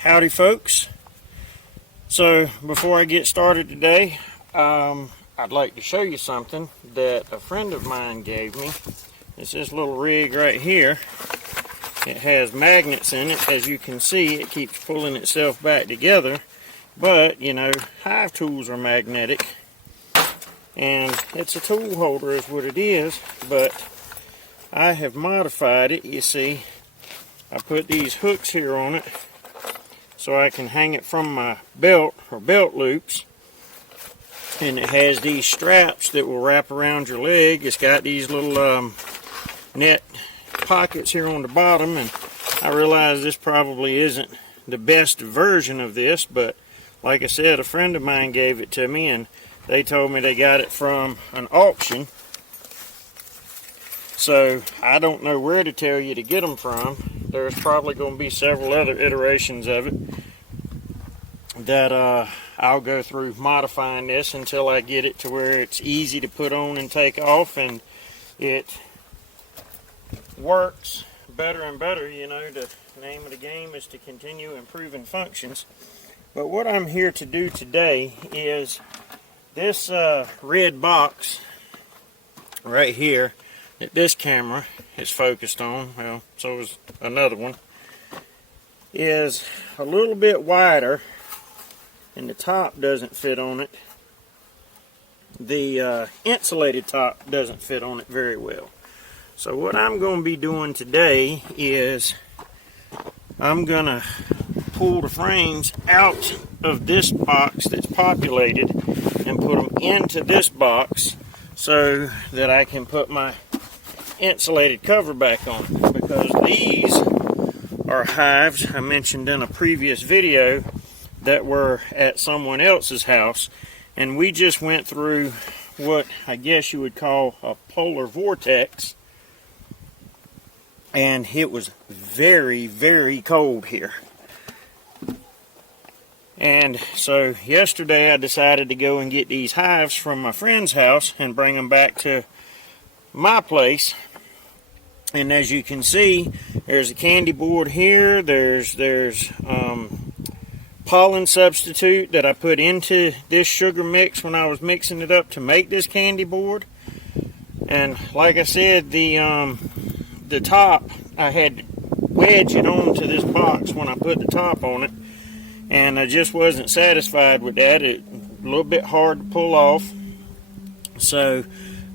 Howdy folks. So before I get started today, I'd like to show you something that a friend of mine gave me. It's this little rig right here. It has magnets in it. As you can see, it keeps pulling itself back together. But, you know, hive tools are magnetic. And it's a tool holder is what it is. But I have modified it. You see, I put these hooks here on it so I can hang it from my belt or belt loops. And it has these straps that will wrap around your leg. It's got these little net pockets here on the bottom, and I realize this probably isn't the best version of this, but like I said, a friend of mine gave it to me, and they told me they got it from an auction. So I don't know where to tell you to get them from. There's probably going to be several other iterations of it that I'll go through modifying this until I get it to where it's easy to put on and take off, and it works better and better. You know, the name of the game is to continue improving functions. But what I'm here to do today is this red box right here that this camera is focused on, well, so is another one, is a little bit wider, and the top doesn't fit on it. The insulated top doesn't fit on it very well. So what I'm going to be doing today is I'm going to pull the frames out of this box that's populated and put them into this box so that I can put my insulated cover back on, because these are hives I mentioned in a previous video that were at someone else's house, and we just went through what I guess you would call a polar vortex, and it was very, very cold here. And so yesterday I decided to go and get these hives from my friend's house and bring them back to my place. And as you can see, there's a candy board here. There's pollen substitute that I put into this sugar mix when I was mixing it up to make this candy board. And like I said, the top, I had to wedge it onto this box when I put the top on it, and I just wasn't satisfied with that. It a little bit hard to pull off. So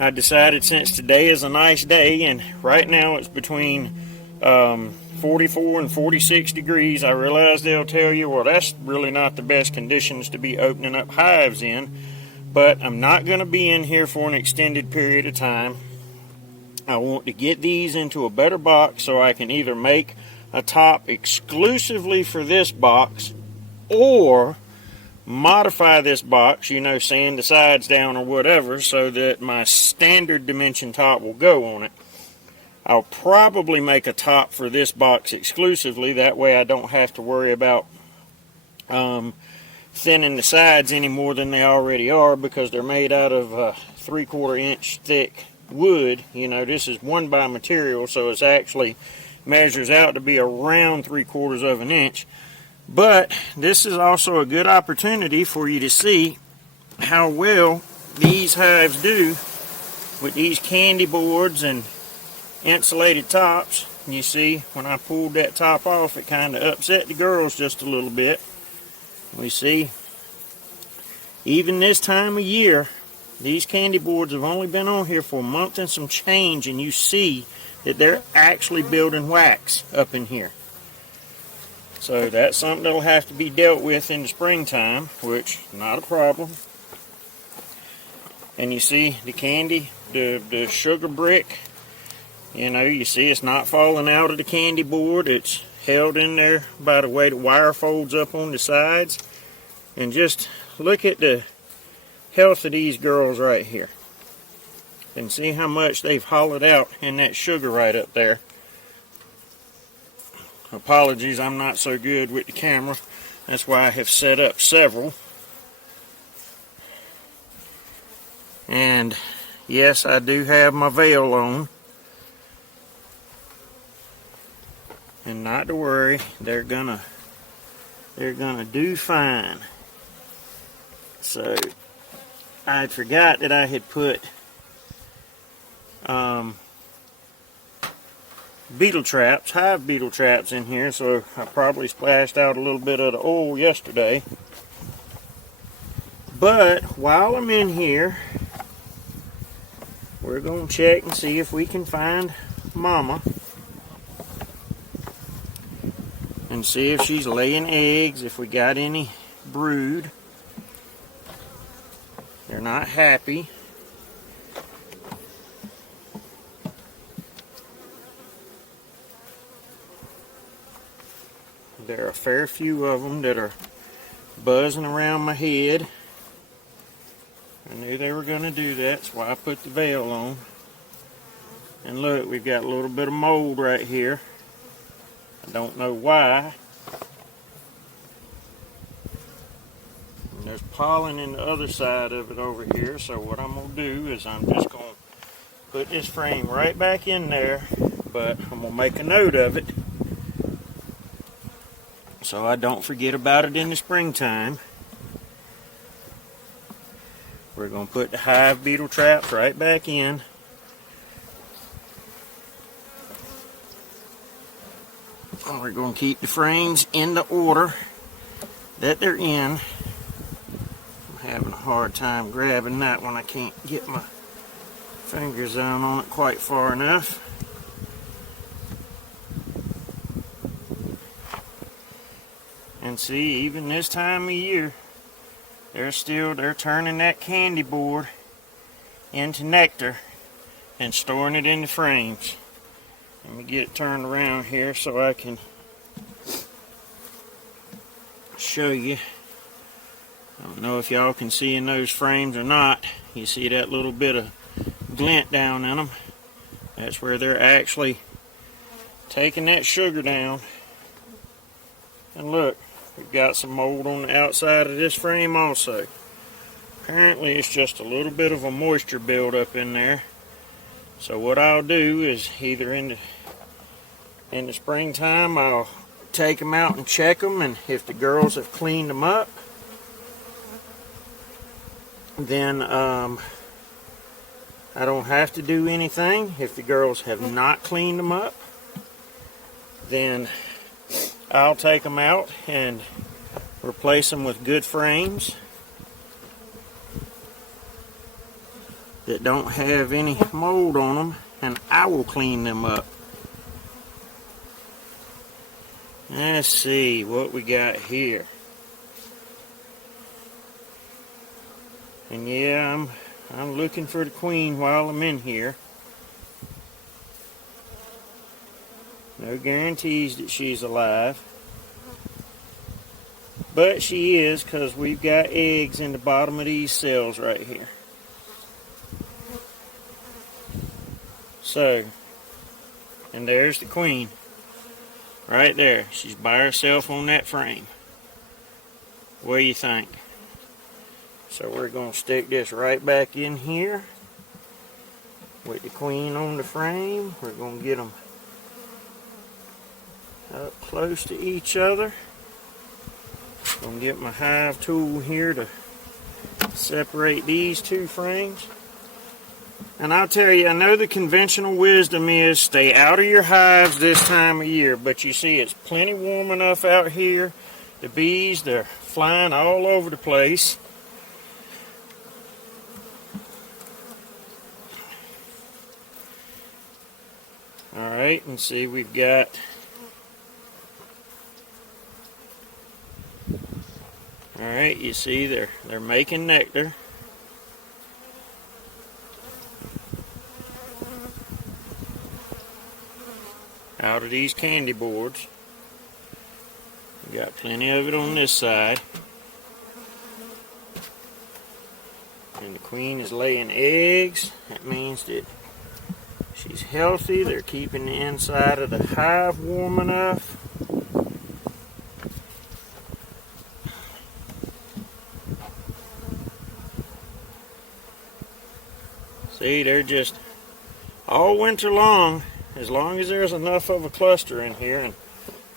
I decided, since today is a nice day, and right now it's between 44 and 46 degrees, I realize they'll tell you, well, that's really not the best conditions to be opening up hives in, but I'm not going to be in here for an extended period of time. I want to get these into a better box so I can either make a top exclusively for this box or modify this box, you know, sand the sides down or whatever, so that my standard dimension top will go on it. I'll probably make a top for this box exclusively, that way I don't have to worry about thinning the sides any more than they already are, because they're made out of 3/4 inch thick wood. You know, this is 1x material, so it's actually measures out to be around 3/4 of an inch. But this is also a good opportunity for you to see how well these hives do with these candy boards and insulated tops. You see, when I pulled that top off, it kind of upset the girls just a little bit. We see, even this time of year, these candy boards have only been on here for a month and some change, and you see that they're actually building wax up in here. So that's something that'll have to be dealt with in the springtime, which not a problem. And you see the candy, the sugar brick, you know, you see it's not falling out of the candy board. It's held in there by the way the wire folds up on the sides. And just look at the health of these girls right here. And see how much they've hollowed out in that sugar right up there. Apologies, I'm not so good with the camera. That's why I have set up several. And yes, I do have my veil on. And not to worry, they're gonna they're gonna do fine. So I forgot that I had put beetle traps, hive beetle traps in here, so I probably splashed out a little bit of the oil yesterday. But while I'm in here, we're going to check and see if we can find Mama and see if she's laying eggs, if we got any brood. They're not happy. There are a fair few of them that are buzzing around my head. I knew they were going to do that, that's why I put the veil on. And look, we've got a little bit of mold right here. I don't know why. And there's pollen in the other side of it over here, so what I'm going to do is I'm just going to put this frame right back in there, but I'm going to make a note of it so I don't forget about it in the springtime. We're going to put the hive beetle traps right back in. And we're going to keep the frames in the order that they're in. I'm having a hard time grabbing that one. I can't get my fingers down on it quite far enough. And see, even this time of year, they're turning that candy board into nectar and storing it in the frames. Let me get it turned around here so I can show you. I don't know if y'all can see in those frames or not. You see that little bit of glint down in them? That's where they're actually taking that sugar down. And look, we've got some mold on the outside of this frame also. Apparently it's just a little bit of a moisture buildup in there. So what I'll do is either in the springtime I'll take them out and check them, and if the girls have cleaned them up, then I don't have to do anything. If the girls have not cleaned them up, then I'll take them out and replace them with good frames that don't have any mold on them, and I will clean them up. Let's see what we got here. And yeah, I'm looking for the queen while I'm in here. No guarantees that she's alive. But she is, because we've got eggs in the bottom of these cells right here. So, and there's the queen. Right there. She's by herself on that frame. What do you think? So we're going to stick this right back in here with the queen on the frame. We're going to get them up close to each other. I'm going to get my hive tool here to separate these two frames. And I'll tell you, I know the conventional wisdom is stay out of your hives this time of year, but you see it's plenty warm enough out here. The bees, they're flying all over the place. Alright, and see we've got alright, you see they're making nectar. Out of these candy boards. We got plenty of it on this side. And the queen is laying eggs. That means that she's healthy. They're keeping the inside of the hive warm enough. See, they're just all winter long as there's enough of a cluster in here. And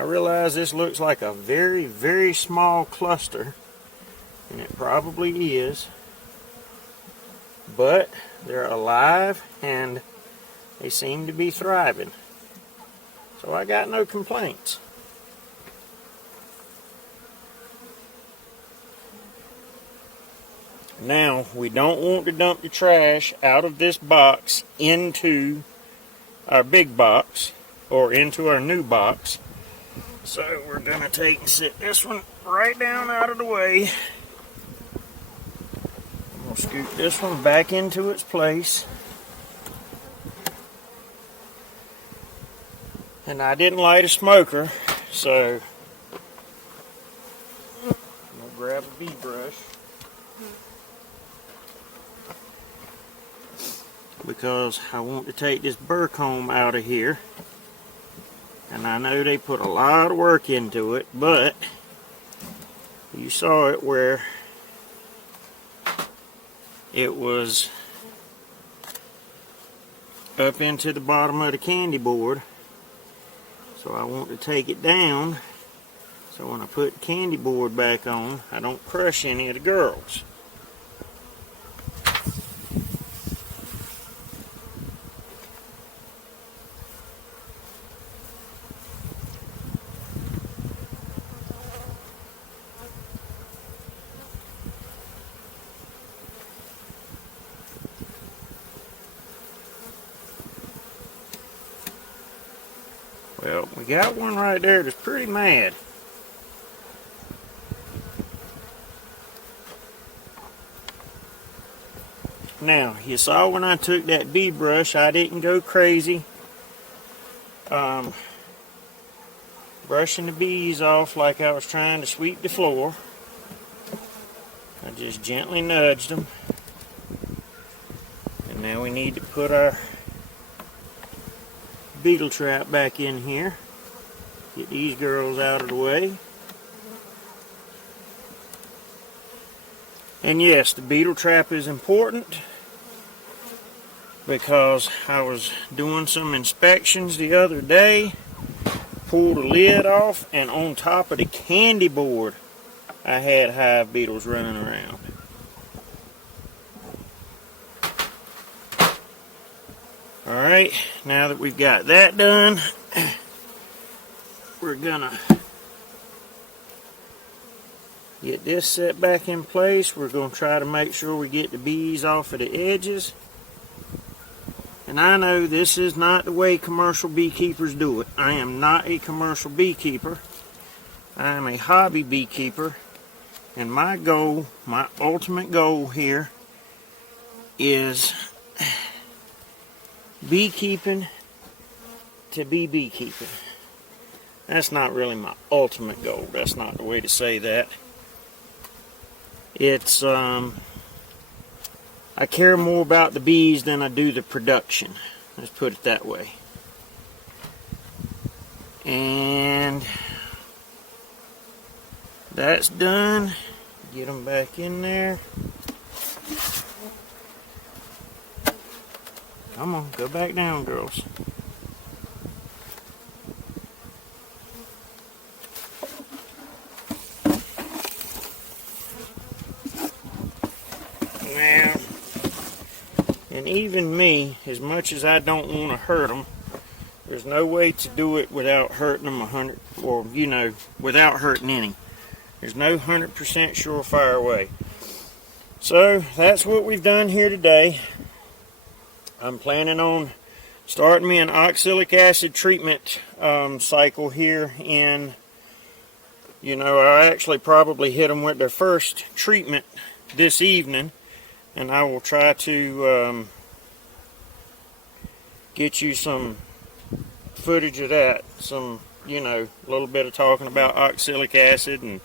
I realize this looks like a very, very small cluster, and it probably is, but they're alive and they seem to be thriving. So I got no complaints. Now, we don't want to dump the trash out of this box into our big box or into our new box. So we're going to take and sit this one right down out of the way. We'll scoot this one back into its place. And I didn't light a smoker, so I'm going to grab a bee brush. Because I want to take this burr comb out of here. And I know they put a lot of work into it, but you saw it where it was up into the bottom of the candy board. So I want to take it down so when I put the candy board back on, I don't crush any of the girls. Well, we got one right there that's pretty mad. Now, you saw when I took that bee brush, I didn't go crazy brushing the bees off like I was trying to sweep the floor. I just gently nudged them. And now we need to put our beetle trap back in here. Get these girls out of the way. And yes, the beetle trap is important because I was doing some inspections the other day, pulled the lid off, and on top of the candy board I had hive beetles running around. Alright, now that we've got that done, we're gonna get this set back in place. We're gonna try to make sure we get the bees off of the edges. And I know this is not the way commercial beekeepers do it. I am not a commercial beekeeper. I am a hobby beekeeper. And my goal, my ultimate goal here is beekeeping to be beekeeping. That's not really my ultimate goal. That's not the way to say that. It's, I care more about the bees than I do the production. Let's put it that way. And that's done. Get them back in there. Come on, go back down, girls. Now, and even me, as much as I don't want to hurt them, there's no way to do it without hurting them 100, or you know, without hurting any. There's no 100% surefire way. So that's what we've done here today. I'm planning on starting me an oxalic acid treatment cycle here in, you know, I actually probably hit them with their first treatment this evening, and I will try to get you some footage of that, some, you know, a little bit of talking about oxalic acid and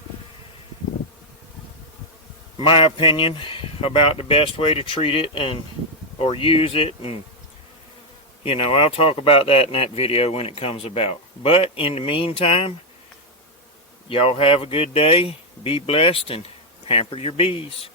my opinion about the best way to treat it and or use it, and you know, I'll talk about that in that video when it comes about. But in the meantime, y'all have a good day, be blessed, and pamper your bees.